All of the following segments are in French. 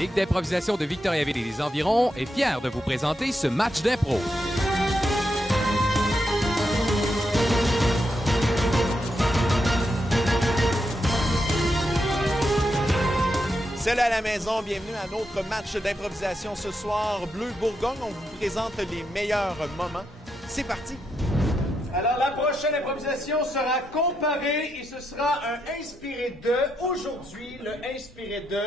Ligue d'improvisation de Victoriaville et les environs est fière de vous présenter ce match d'impro. Salut à la maison, bienvenue à notre match d'improvisation ce soir. Bleu Bourgogne, on vous présente les meilleurs moments. C'est parti! Alors, la prochaine improvisation sera comparée et ce sera un inspiré de. Aujourd'hui, le inspiré de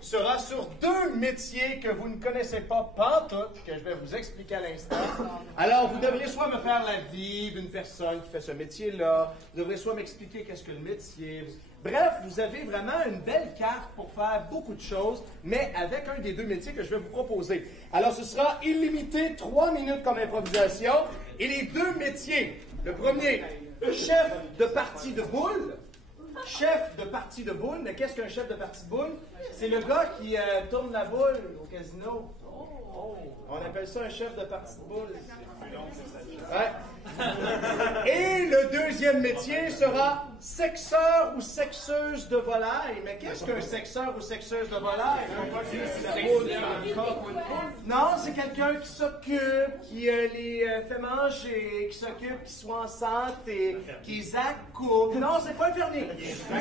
sera sur deux métiers que vous ne connaissez pas pantoute, que je vais vous expliquer à l'instant. Alors, vous devriez soit me faire la vie d'une personne qui fait ce métier-là, vous devriez soit m'expliquer qu'est-ce que le métier. Bref, vous avez vraiment une belle carte pour faire beaucoup de choses, mais avec un des deux métiers que je vais vous proposer. Alors, ce sera illimité, 3 minutes comme improvisation, et les deux métiers. Le premier, chef de partie de boule. Chef de partie de boule. Mais qu'est-ce qu'un chef de partie de boule? C'est le gars qui tourne la boule au casino. On appelle ça un chef de partie de boule. Ouais. Et le deuxième métier sera sexeur ou sexeuse de volaille. Mais qu'est-ce qu'un sexeur ou sexeuse de volaille? Non, c'est quelqu'un qui s'occupe, qui les fait manger, qui s'occupe qu'ils soient en santé, qui les accoupe. Non, c'est pas infirmier.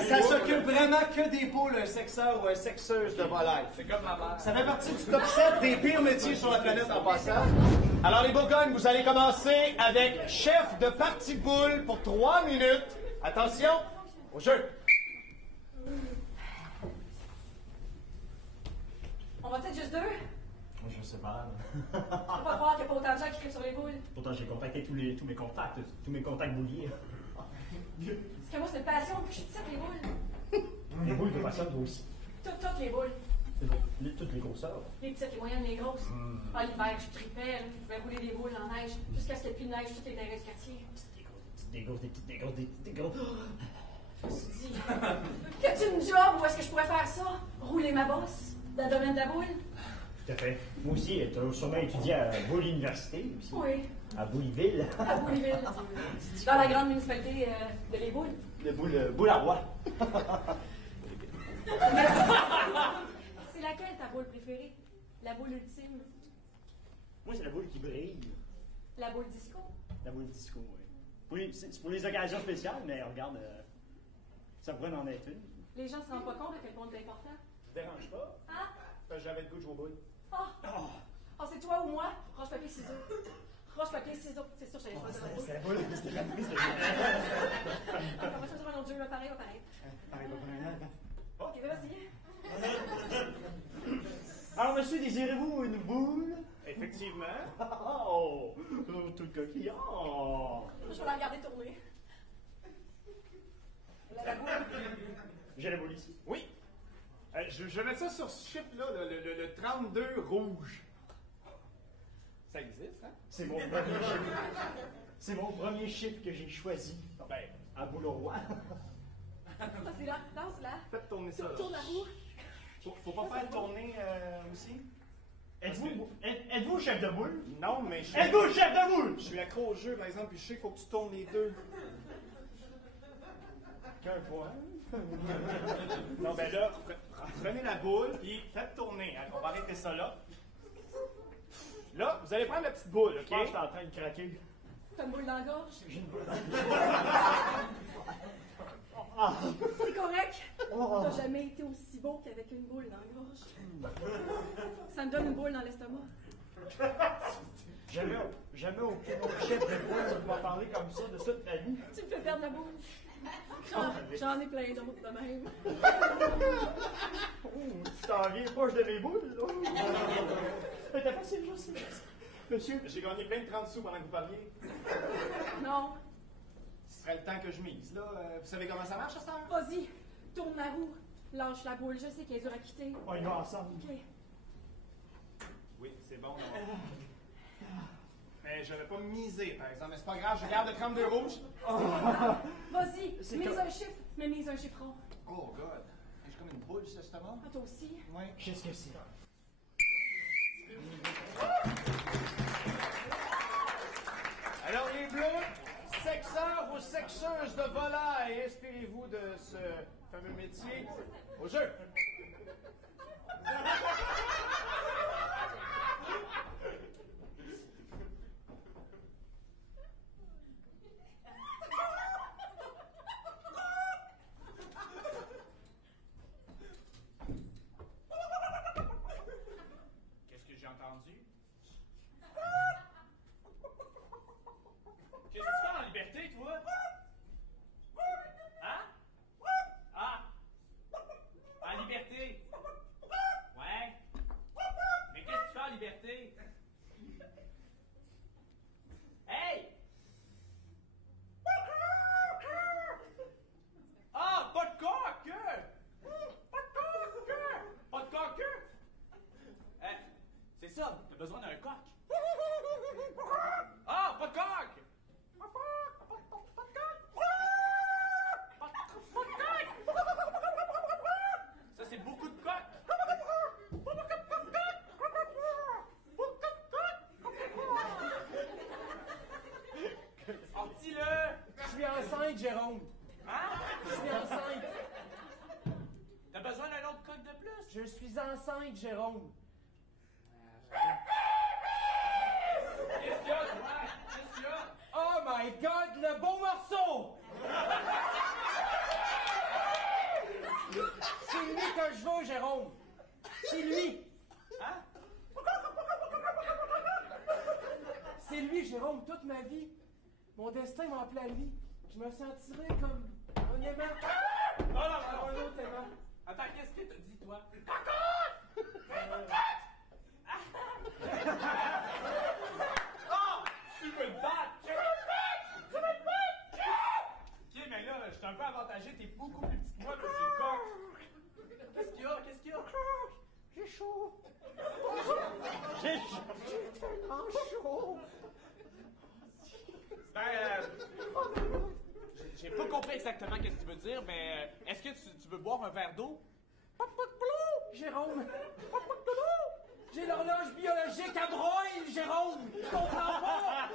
Ça s'occupe vraiment que des poules, un sexeur ou une sexeuse de volaille. C'est comme ma mère. Ça fait partie du top 7 des pires métiers sur la planète en passant. Alors les Bourgognes, vous allez commencer avec chef de partie de boule pour 3 minutes. Attention, au jeu. On va peut-être juste deux? Je sais pas. Faut pas croire qu'il n'y a pas autant de gens qui crient sur les boules. Pourtant, j'ai contacté tous mes contacts bouliers. Parce que moi, c'est une passion que je tire les boules. Les boules de personne, toi aussi. Toutes les boules. Toutes les grosseurs. Les petites, les moyennes, les grosses. Ah, l'hiver, je tripais, là. Je pouvais rouler des boules en neige. Jusqu'à ce qu'il n'y ait plus de neige, toutes les terrains du quartier. Des grosses. Je me suis dit, qu'as-tu une job où est-ce que je pourrais faire ça? Rouler ma bosse? Dans le domaine de la boule? Tout à fait. Moi aussi, tu as sûrement étudié à Boule Université aussi. Oui. À Bouleville. À Bouleville. Dans la grande municipalité de Les Boules. De Boule à Roi. C'est laquelle ta boule préférée? La boule ultime? Moi, c'est la boule qui brille. La boule disco? La boule disco, oui. Oui, c'est pour les occasions spéciales, mais regarde, ça pourrait en être une. Les gens se rendent pas compte à quel point c'est important. Ça te dérange pas? Ah! J'avais le goût de jouer au boule. Oh, c'est toi ou moi? Roche, papier, ciseaux. Roche, papier, ciseaux. C'est sûr, j'allais choisir la boule. C'est la boule, c'était la boule. On va choisir un autre jeu, là, pareil, pareil. Ok, ben vas-y. Alors, monsieur, désirez-vous une boule? Effectivement. Oh, tout le coquille. Oh. Je vais la regarder tourner. La boule. J'ai la boule ici. Oui. Je vais mettre ça sur ce chiffre-là, le 32 rouge. Ça existe, hein? C'est mon premier chiffre. C'est mon premier chiffre que j'ai choisi. Ben, À boule au roi. C'est là, lance là. faites tourner ça. Là. Tourne la roue. Faut pas faire tourner aussi? Êtes-vous chef de boule? Non, mais Êtes-vous chef de boule? je suis accro au jeu, par exemple, puis je sais qu'il faut que tu tournes les deux. Qu'un point. Non, ben là, prenez la boule, puis faites tourner. Hein. On va arrêter ça là. Là, vous allez prendre la petite boule, Je pense que OK? je suis en train de craquer. T'as une boule dans la gorge? J'ai une boule. C'est correct. T'as jamais été aussi beau qu'avec une boule dans la gorge. Ça me donne une boule dans l'estomac. Jamais aucun autre chef de boule m'a parlé comme ça de toute ma vie. Tu me fais perdre la boule. J'en ai plein d'autres de même. Tu t'en viens proche de mes boules, là. T'as facile, je sais. Monsieur, J'ai gagné plein de 30 sous pendant que vous parliez. Non. Ce serait le temps que je mise. Là, vous savez comment ça marche à cette heure? Vas-y, tourne la roue. Lâche la boule. Je sais qu'elle est dure à quitter. on y va ensemble. Ok. Oui, c'est bon. Mais je vais pas miser, par exemple. Mais c'est pas grave, je garde le 32 rouge. Vas-y, C'est mise comme- un chiffre, mais mise un chiffron. Oh, God. J'ai comme une boule sur l'estomac. Ah, toi aussi? Oui. Qu'est-ce que c'est? Alors, les bleus, sexeurs ou sexeuses de volaille, inspirez-vous de ce fameux métier. Au jeu! Je suis enceinte, Jérôme. Qu'est-ce qu'il y a, toi? Qu'est-ce qu'il y a? Oh my God, le beau morceau! C'est lui que je veux, Jérôme. C'est lui. Hein? C'est lui, Jérôme, toute ma vie. Mon destin m'a appelé à lui. Je me sentirais comme un aimant. Un autre aimant. Attends, qu'est-ce que t'as dit, toi? Oh! Tu veux te battre? Tu veux te battre? Tu veux te battre? Ok, mais là, je suis un peu avantagé. T'es beaucoup plus petit que moi, là, c'est coq. Qu'est-ce qu'il y a? Qu'est-ce qu'il y a? J'ai chaud. J'ai tellement chaud. J'ai pas compris exactement ce que tu veux dire, mais est-ce que tu veux boire un verre d'eau? Jérôme. J'ai l'horloge biologique à broil, Jérôme. Je comprends pas.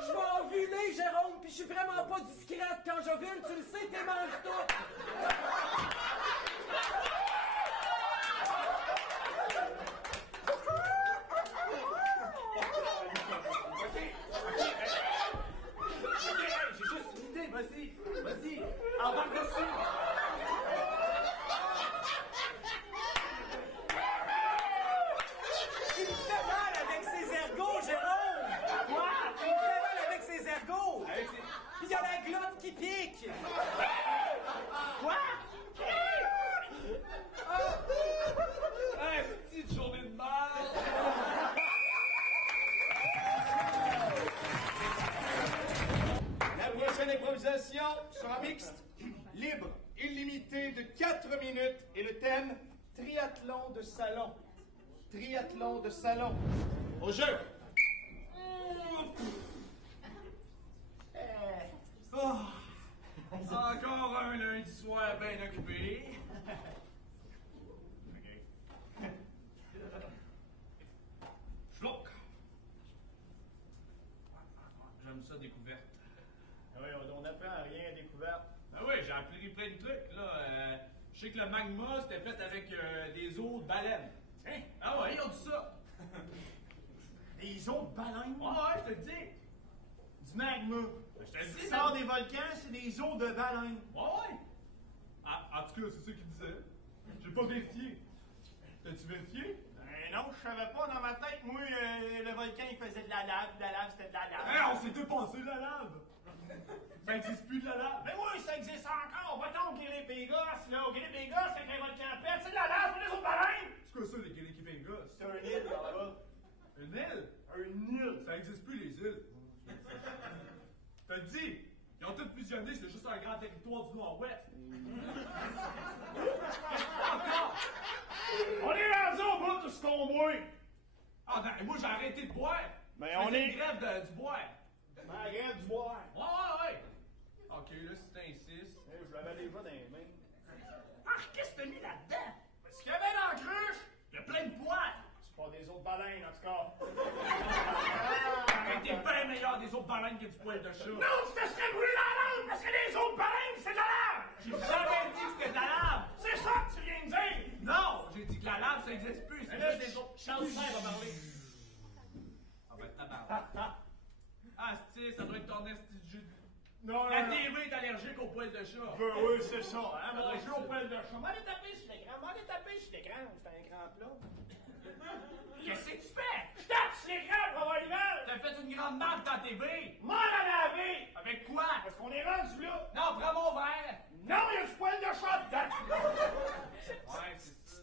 Je vais ovuler, Jérôme, puis je suis vraiment pas discrète quand j'ovule. Tu le sais, t'es manges tout. J'ai juste une idée, vas-y, embarque dessus. Il me fait mal avec ses ergots, Jérôme! Quoi? Il me fait mal avec ses ergots! Puis il y a la glotte qui pique! Quoi? Petite journée de merde! La prochaine improvisation sera mixte, libre, illimitée de 4 minutes et le thème triathlon de salon. Triathlon de salon. Au jeu! Encore un lundi soir bien occupé. Schlock. J'aime ça, découverte. Oui, on n'apprend rien à découverte. Ben oui, j'ai appris plein de trucs, là. Je sais que le magma, c'était fait avec des os de baleine. Hein? Ah ouais, ils ont dit ça. Des os de baleine? Ouais, je te le dis. Du magma. Je te le Ce dis. qui sort des volcans, c'est des os de baleine. Ouais. En tout cas, c'est ça qu'il disait. J'ai pas vérifié. T'as-tu vérifié? Ben non, je savais pas. Dans ma tête, moi, le volcan, il faisait de la lave. La lave, c'était de la lave. Hey, on s'est dépensé de la lave. Ça existe plus de la lave. Ben oui, ça existe encore. Va-t'en au Gélépégos, là. Au Gélépégos, c'est qu'un volcan pète. C'est de la lave, c'est des os de baleine. C'est quoi ça, les Gélépégos? C'est un île, là-bas. Une île? Un île. Ça existe plus, les îles. T'as dit? Ils ont tous fusionné, c'est juste un grand territoire du Nord-Ouest. On est rendu au bout de ce qu'on boit. Ah ben, moi j'ai arrêté de boire. Mais Je on faisais est- une grève du boire. Arrête du boire. Ouais. Ok, là, si t'insistes. Je l'avais déjà dans les mains. Ah, qu'est-ce que t'as mis là-dedans? Ce qu'il y avait dans la cruche, Il y a plein de poils. c'est pas des os de baleine, en tout cas. Mais t'es bien meilleur des autres baleines que du poil de chat. Non, je te serais brûlé la langue, parce que les os de baleine, c'est de la lave! J'ai jamais dit que c'était de la lave. C'est ça que tu viens de dire! Non, j'ai dit que la lave, ça existe plus. C'est Mais là, juste des autres. Charles Saint va parler. Ah ben, tabarnak. Ah, ça doit être ton esti de jus. Non, La TV est allergique au poil de chat. Oui, c'est ça, hein, mon Ouais, jeu ça. au poil de chat. M'allez taper sur l'écran, c'est un écran plat. Qu'est-ce que tu fais? Je tape sur l'écran pour avoir l'image! T'as fait une grande marque dans TV. M'en à laver! Avec quoi? Parce qu'on est rendu là! Non, prends mon verre. Non, il y a du poil de chat dedans! Ouais, c'est ça.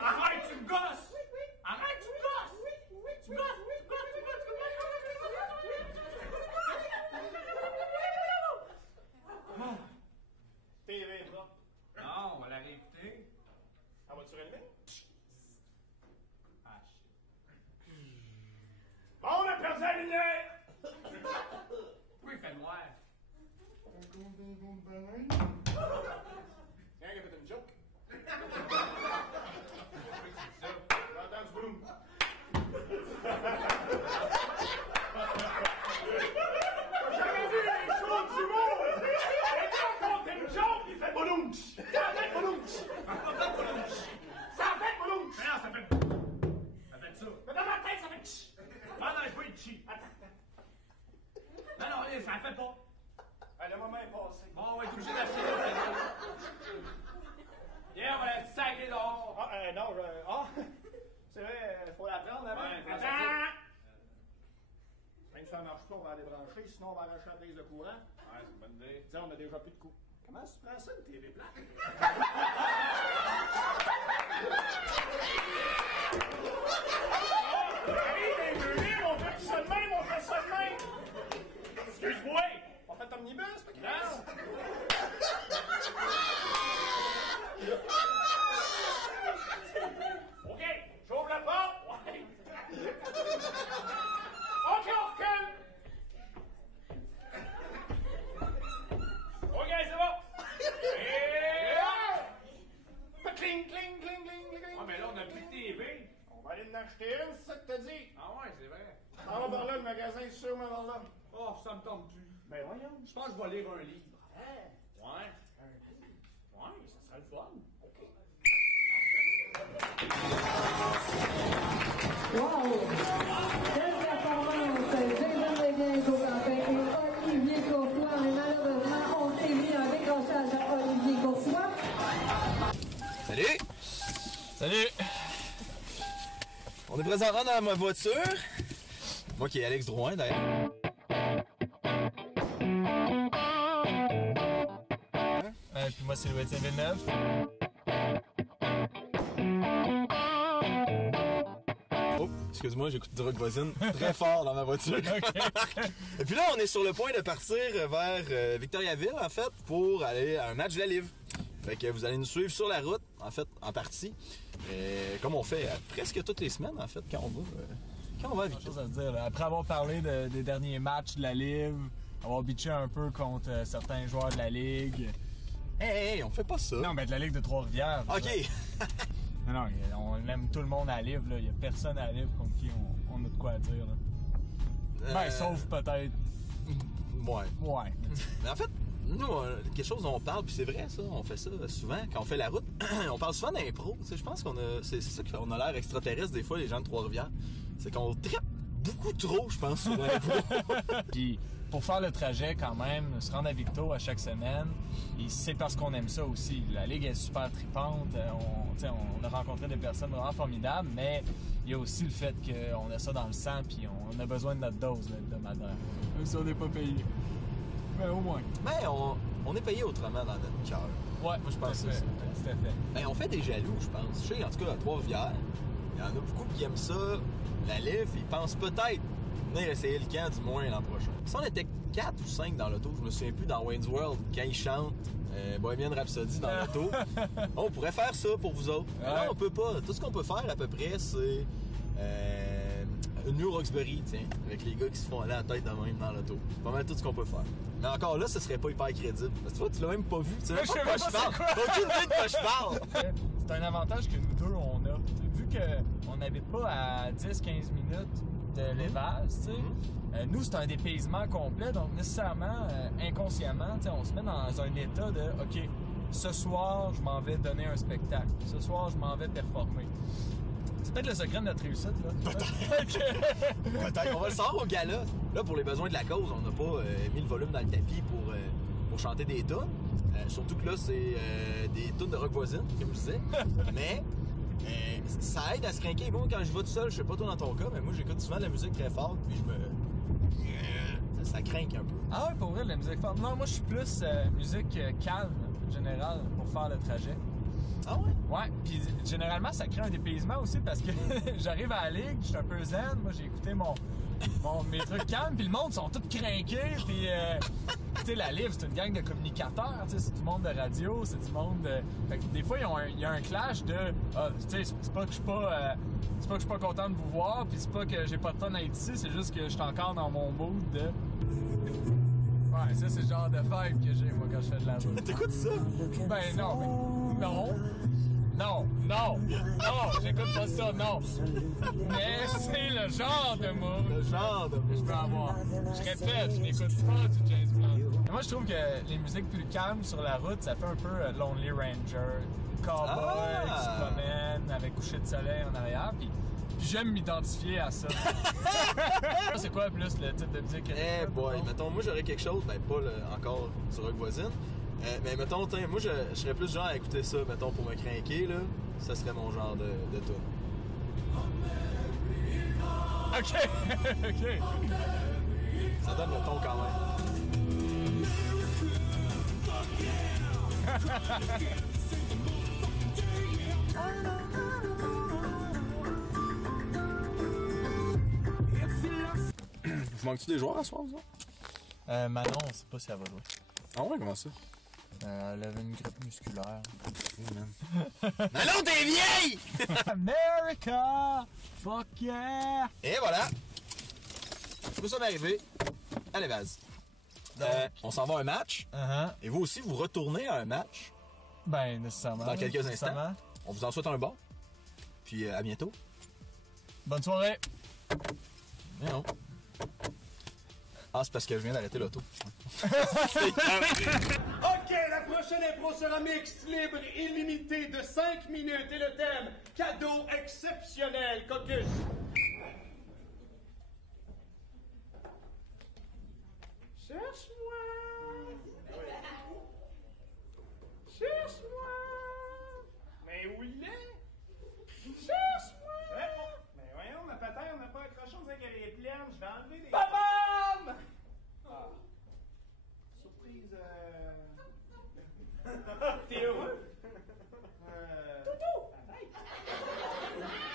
Arrête, tu me gosses! Arrête, tu me gosses! Tu gosses, tu gosses, tu gosses, tu gosses! TV, là. Non, on va la réécouter. Ah, vas-tu rallumer? Ah, shit. Bon, on a perdu la lumière! Pourquoi il fait noir? Tiens, il a fait une joke. Pourquoi tu dis ça? J'entends du boom. J'ai jamais vu les shows du monde! ça fait pas. Ah, le moment est passé. Bon, on va être obligé d'acheter l'autre. Viens, on va la sacrer dehors. Ah, non, c'est vrai, faut la prendre avant. Ouais, faut la Attends! sortir. Même si ça marche pas, on va la débrancher, sinon on va arracher la prise de courant. Ouais, c'est une bonne idée. Tiens, on a déjà plus de coups. Comment tu prends ça, une TV plate? On fait ça de même, on fait ça de même! Excuse-moi! On fait omnibus, pas grave! OK, j'ouvre la porte! Ouais! OK, on recule! OK, c'est bon! Et... Cling, cling, cling, cling, cling! Ah, mais là, on a plus de TV. On va aller en acheter une, c'est ça que t'as dit? Ah ouais, c'est vrai. On va par là, le magasin est sûrement par là. Oh, ça me tente plus. Ben voyons. Je pense que je vais lire un livre. Ouais. Ouais, ça serait le fun. Wow! Belle performance, Jason Lévesque au camping et Olivier Courtois, mais malheureusement, on s'est mis un décrochage à Olivier Courtois. Salut! Salut! On est présentement dans ma voiture. Moi qui est Alex Drouin d'ailleurs. Puis moi, c'est Louis-Étienne Villeneuve. Oh, excuse-moi, j'écoute du rock voisine très fort dans ma voiture. Et puis là, on est sur le point de partir vers Victoriaville, en fait, pour aller à un match de la Live. Fait que vous allez nous suivre sur la route, en fait, en partie. Comme on fait presque toutes les semaines, en fait, quand on va à Quelque Victoriaville. chose à se dire. Là. Après avoir parlé des derniers matchs de la Live, avoir bitché un peu contre certains joueurs de la Ligue. Hey, on fait pas ça. Non, mais de la Ligue de Trois-Rivières. OK. Non, on aime tout le monde à la Live. Il n'y a personne à la Live contre qui on a de quoi dire. Là. Ben, sauf peut-être... Ouais. Ouais. Mais en fait, nous, quelque chose dont on parle, puis c'est vrai ça, on fait ça souvent, quand on fait la route, on parle souvent d'impro. Tu sais, je pense c'est ça qu'on a l'air extraterrestre des fois, les gens de Trois-Rivières. C'est qu'on trippe beaucoup trop, je pense, sur l'impro. Puis pour faire le trajet quand même, se rendre à Victo à chaque semaine, et c'est parce qu'on aime ça aussi. La Ligue est super tripante, on a rencontré des personnes vraiment formidables, mais il y a aussi le fait qu'on a ça dans le sang, puis on a besoin de notre dose là, hebdomadaire. Même si on n'est pas payé. Mais au moins. Mais on est payé autrement dans notre cœur. Ouais, moi je pense tout à fait. Tout à fait. Ben, on fait des jaloux, je pense. Je sais, en tout cas, à Trois-Rivières, il y en a beaucoup qui aiment ça, la Live, ils pensent peut-être venir essayer le camp du moins l'an prochain. Si on était 4 ou 5 dans l'auto, je me souviens plus, dans Wayne's World, quand ils chantent Bohemian Rhapsody dans l'auto, on pourrait faire ça pour vous autres. Mais là, on peut pas. Tout ce qu'on peut faire à peu près, c'est New Roxbury, tiens, avec les gars qui se font aller à la tête de même dans l'auto. C'est pas mal tout ce qu'on peut faire. Mais encore là, ce serait pas hyper crédible. Parce que tu vois, tu l'as même pas vu. Tu sais même pas de quoi je parle. T'as aucune idée de quoi je parle. C'est un avantage que nous deux, on a. Vu qu'on n'habite pas à 10-15 minutes de l'Évase, tu sais, nous, c'est un dépaysement complet. Donc, nécessairement, inconsciemment, on se met dans un état de « OK, ce soir, je m'en vais donner un spectacle. Ce soir, je m'en vais performer. » C'est peut-être le secret de notre réussite, là. Peut-être. On va le savoir au gala. Là, pour les besoins de la cause, on n'a pas mis le volume dans le tapis pour chanter des tunes. Surtout que là, c'est des tunes de rock voisine, comme je disais. Mais ça aide à se craquer. Bon, quand je vais tout seul, je sais pas toi dans ton cas, mais moi, j'écoute souvent de la musique très forte, puis ça craque un peu. Ah ouais, pour vrai, de la musique forte. Non, moi, je suis plus musique calme, en général, pour faire le trajet. Ah ouais? Ouais, puis généralement, ça crée un dépaysement aussi parce que j'arrive à la Ligue, je suis un peu zen. Moi, j'ai écouté mes trucs calmes, puis le monde sont tous crinqués, puis tu sais, la Live, c'est une gang de communicateurs, tu sais, c'est du monde de radio, c'est du monde de... Fait que des fois, il y a un clash de... tu sais, c'est pas que je suis pas content de vous voir, puis c'est pas que j'ai pas de fun à être ici, c'est juste que je suis encore dans mon mood de... Ouais, ça, c'est le genre de vibe que j'ai, moi, quand je fais de la route. T'écoutes ça? Ben non, mais... Non, j'écoute pas ça, non. Mais c'est le genre de mood. Le genre de que je peux avoir. Je répète, je n'écoute pas du James Blunt. Mais moi, je trouve que les musiques plus calmes sur la route, ça fait un peu Lonely Ranger, cowboy qui se promène avec coucher de soleil en arrière. Puis j'aime m'identifier à ça. C'est quoi plus le type de musique que Eh boy, mettons, moi j'aurais quelque chose, ben pas encore sur Rock Voisine, mais mettons, moi je serais plus genre à écouter ça, mettons, pour me craquer, là, ça serait mon genre de tune. Ok, ok. Ça donne le ton quand même. Vous manques-tu des joueurs à soir, vous? Manon, on sait pas si elle va jouer. Ah ouais, comment ça? Elle avait une grippe musculaire. Manon, t'es vieille! America! Fuck yeah! Et voilà! Tout ça m'est arrivé. Allez, vas-y. On s'en va à un match. Et vous aussi, vous retournez à un match. Ben, nécessairement. Dans quelques instants. On vous en souhaite un bon. Puis à bientôt. Bonne soirée! Mais non. Ah, c'est parce que je viens d'arrêter l'auto. OK, la prochaine impro sera mixte, libre, illimitée de 5 minutes et le thème cadeau exceptionnel. Caucus. Cherche-moi. Cherche-moi. Mais où il est? Cherche-moi. Mais voyons, ma patère, on n'a pas accroché, on disait qu'elle est pleine. Je vais enlever les... Bam! Ah. Surprise, T'es heureux? Toutou!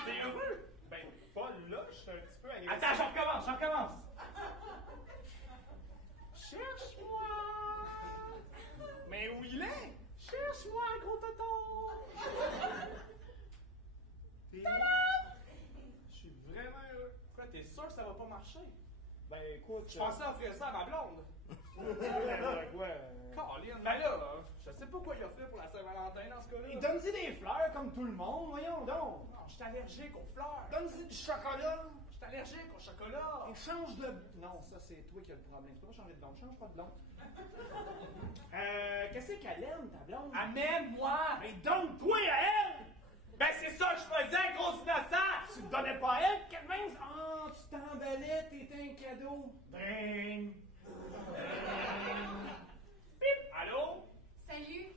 T'es heureux? Ben, pas là, je suis un petit peu agressif. Attends, j'en recommence. Cherche-moi. Mais où il est? Cherche-moi, gros tonton. T'es heureux? Je suis vraiment heureux. Quoi, t'es sûr que ça va pas marcher? Ben, écoute... Je pensais offrir ça à ma blonde. Quoi? Caroline, ben là, je sais pas quoi il a fait pour la Saint-Valentin dans ce cas-là. Il donne-y des fleurs comme tout le monde, voyons donc. Non, je suis allergique aux fleurs. Donne-y du chocolat. Je suis allergique au chocolat. Et change de... Non, ça c'est toi qui as le problème. Tu peux pas changer de blonde. Change pas de blonde. Qu'est-ce qu'elle aime, ta blonde? Amène-moi. Mais donne-toi à elle! Ben c'est ça que je faisais, grosse innocent. Tu te donnais pas à elle, même? Ah, tu t'emballais, t'étais un cadeau. Dring! Pip. Allô? Salut!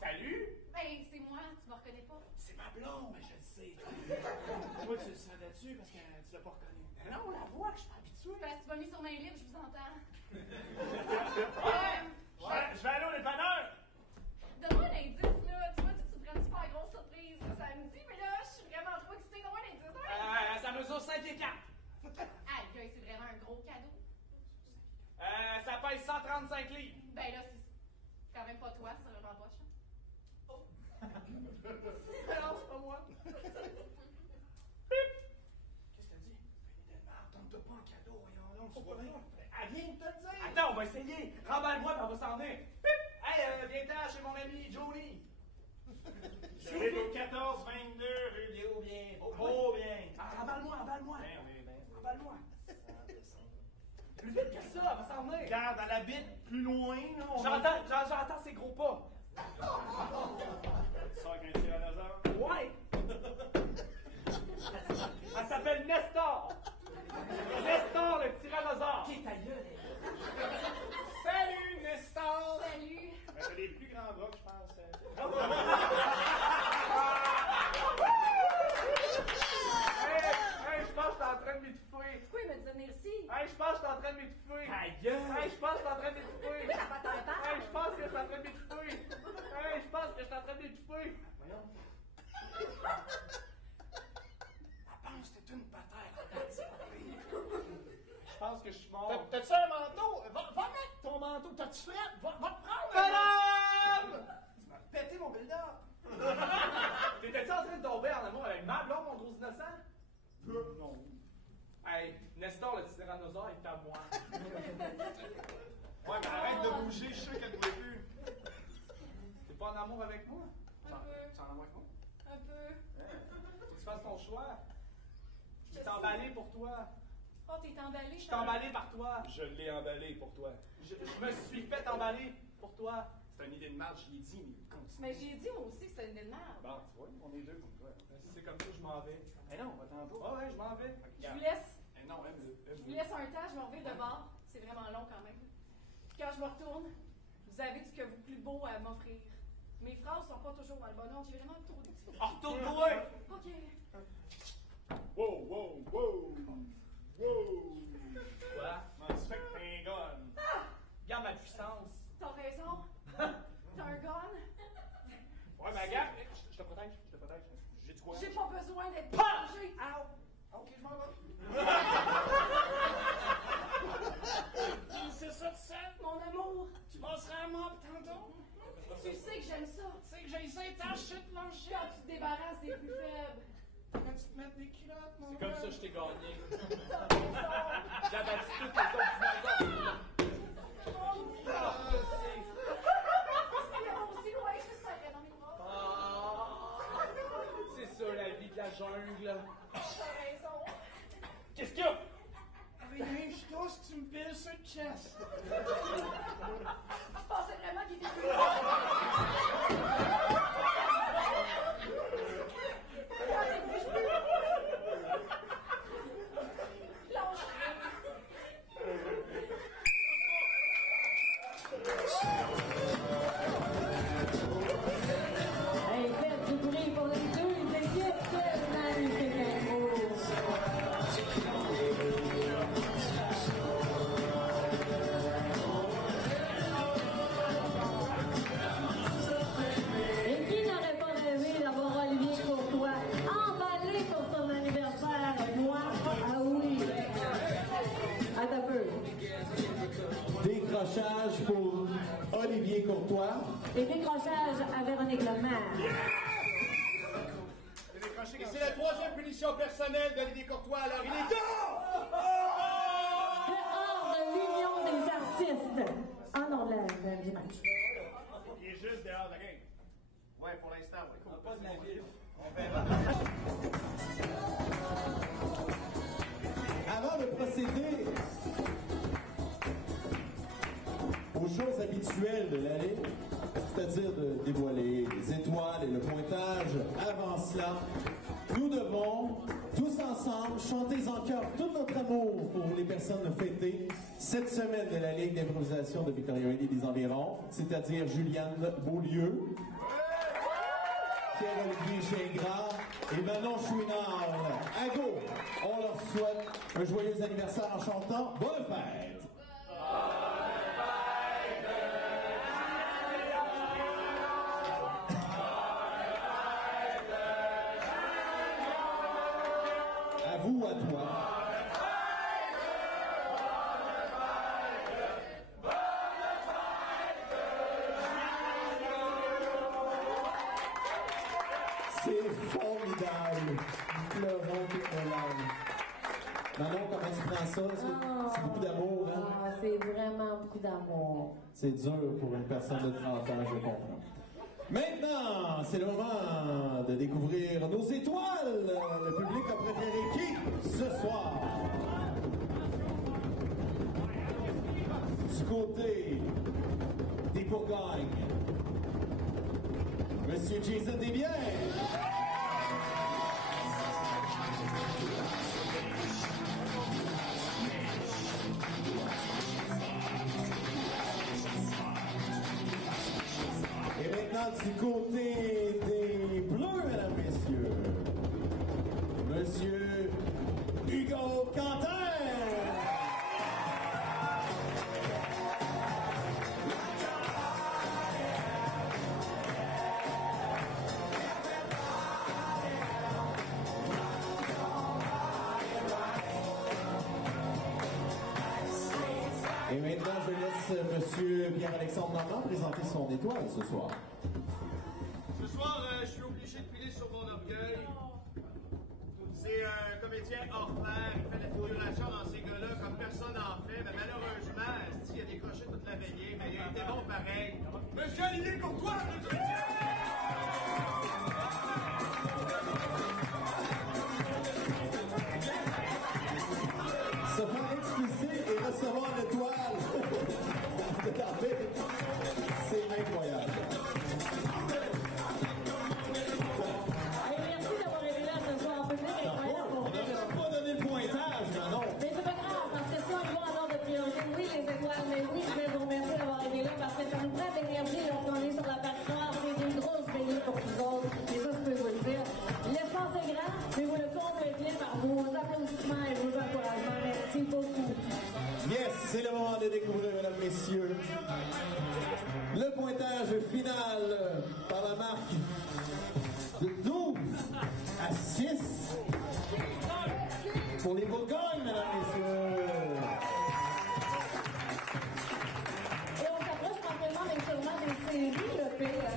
Salut? Ben, c'est moi, tu me reconnais pas? C'est ma blonde, mais je le sais. Toi, tu le savais-tu parce que tu l'as pas reconnu. Non, la voix que je suis habitué. Parce que tu m'as mis sur main libre, je vous entends. Ouais, je vais aller au dépanneur! Donne-moi un indice, là. Tu vois, tu me prends une super grosse surprise le samedi, mais là, je suis vraiment trop excitée. Donne-moi un indice. Ça mesure 5 et 4. Ah, le gars, c'est vraiment un gros cadeau. Ça pèse 135 livres. Ben là, c'est quand même pas toi, ça va dans la poche. Non, c'est pas moi. Qu'est-ce que t'as dit? Donne-toi pas un cadeau, voyons donc, tu vois rien. Elle vient de te le dire! Attends, on va essayer. Remballe-moi, puis on va s'en venir. Pip! Hey, viens-t'en chez mon ami Johnny. J'arrive au 14-22 rue Léo-Bien. Beau-Bien. Ah, remballe-moi. Emballe-moi. Plus vite que ça, on va s'en venir. Regarde, elle habite plus loin, là. J'entends ses gros pas. Tu sors avec un tyrannosaure? Ouais. Elle s'appelle Nestor. Nestor, le tyrannosaure. Qui est ta gueule? Salut, Nestor! Salut! Ben, t'as des plus grands bras que je pense. Hey, je pense que t'es en train de m'étouffer. Pourquoi il m'a dit de venir ici? Hey, je pense que t'es en train de m'étouffer. Ta gueule. Ben, Hey, je pense que t'es en train de m'étouffer. Oui, t'as pas t'en parler. Hey, je pense que je suis en train de m'étouffer. Hey, je pense que je suis en train de m'étouffer. Voyons. Elle pense que t'es une patère. Je pense que je suis mort. T'as-tu un manteau? Va mettre ton manteau. T'as-tu frais? Va te prendre! Madame! Tu m'as pété mon build-up. T'étais-tu en train de tomber en amour avec ma blonde, mon gros innocent? Non. Hey, Nestor, le tyrannosaure, est à moi. Ouais, mais arrête de bouger, je sais qu'elle ne voulait plus. T'es pas en amour avec moi? Un peu, Tu en as moins que moi? un peu. Faut que tu fasses ton choix. Je Je suis sais. emballé pour toi. Oh, t'es emballé. Je suis emballé par toi. Je l'ai emballé pour toi. Je me suis fait emballer pour toi. C'est une idée de marche, je l'ai dit, mais continue. Mais j'ai dit moi aussi que c'était une idée de merde. Bon, tu vois, on est deux comme toi. C'est comme ça que je m'en vais. Eh non, attends pas. Ouais, je m'en vais. Je vous laisse. Eh non, Je vous laisse un temps, je m'en vais de bord. C'est vraiment long quand même. Puis quand je me retourne, vous avez ce que vous plus beau à m'offrir. Mes phrases sont pas toujours dans le bon ordre, j'ai vraiment trop de Oh, retourne-toi! OK. Wow, wow, wow! Wow! Quoi? Comment ça fait que t'as un gun? Regarde ma puissance. T'as raison. T'as un gun. Ouais, mais regarde, je te protège, J'ai du quoi? J'ai pas besoin d'être Pas! protégé. Ok, je m'en vais. C'est ça, tu sais? Mon amour, Tu passeras à mort tantôt? tu sais que j'aime ça. Tu sais que j'ai essayé ta chute, mon chien. Quand tu te débarrasses des plus faibles. Quand tu te mets des culottes, mon C'est comme gars. ça que je t'ai gagné. T'as raison. J'ai abattu toutes les autres dinosaures. C'est aussi loin que ça serait dans mes bras. Ah, c'est ça la vie de la jungle. T'as raison. Qu'est-ce qu'il y a? Rien, je tousse, tu me piles sur le chest. Je pensais vraiment qu'il était plus Hey, faites du bruit pour les deux équipes. Quel magnifique impro. Et qui n'aurait pas rêvé d'avoir Olivier Courtois emballé pour son anniversaire? Moi, ah oui. Attends un peu. Décrochage pour Olivier Courtois. Et décrochage à Véronique Lemaire. Et c'est la troisième punition personnelle d'Olivier Courtois, alors il est dehors! Dehors de l'Union des artistes. Ah non, du match. Il est juste dehors de la game. Ouais, pour l'instant, oui. Pas de navire. Avant de procéder aux choses habituelles de la Ligue, c'est-à-dire de dévoiler les étoiles et le pointage, avant cela, nous devons tous ensemble chanter en chœur tout notre amour pour les personnes fêtées cette semaine de la Ligue d'improvisation de Victoriaville et des environs, c'est-à-dire Juliane Beaulieu, Pierre-Olivier Gingras et Manon Chouinard. À go! On leur souhaite un joyeux anniversaire en chantant Bonne fête! À vous, à toi. C'est formidable. Pleurons toutes nos larmes. Manon, comment tu prends ça? C'est beaucoup d'amour, hein? Ah, c'est vraiment beaucoup d'amour. C'est dur pour une personne de 30 ans, je comprends. Maintenant, c'est le moment de découvrir nos étoiles. Le public a préféré qui ce soir? Du côté des Bourgognes, Monsieur Jason Desbiens. Et maintenant, du côté des Bleus, mesdames, messieurs, Monsieur Hugo Quentin. Et maintenant, je laisse Monsieur Pierre-Alexandre Normand présenter son étoile ce soir. Ce soir, je suis obligé de piler sur mon orgueil. C'est un comédien hors pair. Il fait la figuration dans ces gars-là comme personne n'en fait. Mais malheureusement, il a décroché toute la veillée, mais il a été bon pareil. Monsieur Olivier Courtois, Se faire expulser et recevoir l'étoile. C'est incroyable. Joël, mais oui, je vais vous remercier d'avoir été là parce que ça nous prend d'énergie lorsqu'on est sur la patinoire. C'est une grosse veillée pour vous autres. Et ça, je peux vous le dire. L'espace est grand, mais vous le complétez par vos applaudissements et vos encouragements. Merci beaucoup. Yes, c'est le moment de découvrir, mesdames, messieurs, le pointage final par la marque de 12 à 6 pour les Bourgognes, mesdames, messieurs. Et on s'approche tranquillement mais sûrement des séries, le pire.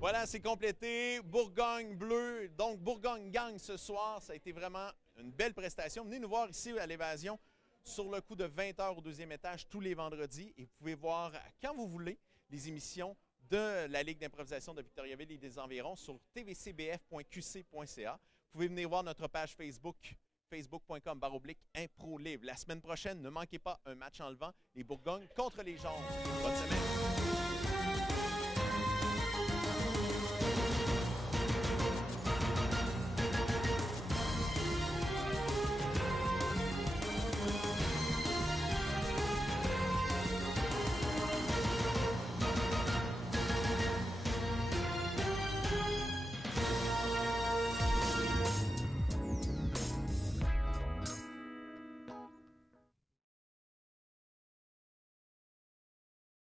Voilà, c'est complété. Bourgogne bleu. Donc, Bourgogne gagne ce soir. Ça a été vraiment une belle prestation. Venez nous voir ici à l'Évasion sur le coup de 20h au deuxième étage tous les vendredis. Et vous pouvez voir quand vous voulez les émissions de la Ligue d'improvisation de Victoriaville et des environs sur tvcbf.qc.ca. Vous pouvez venir voir notre page Facebook, facebook.com/ImproLive. La semaine prochaine, ne manquez pas un match en levant, les Bourgognes contre les Jaunes. Bonne semaine!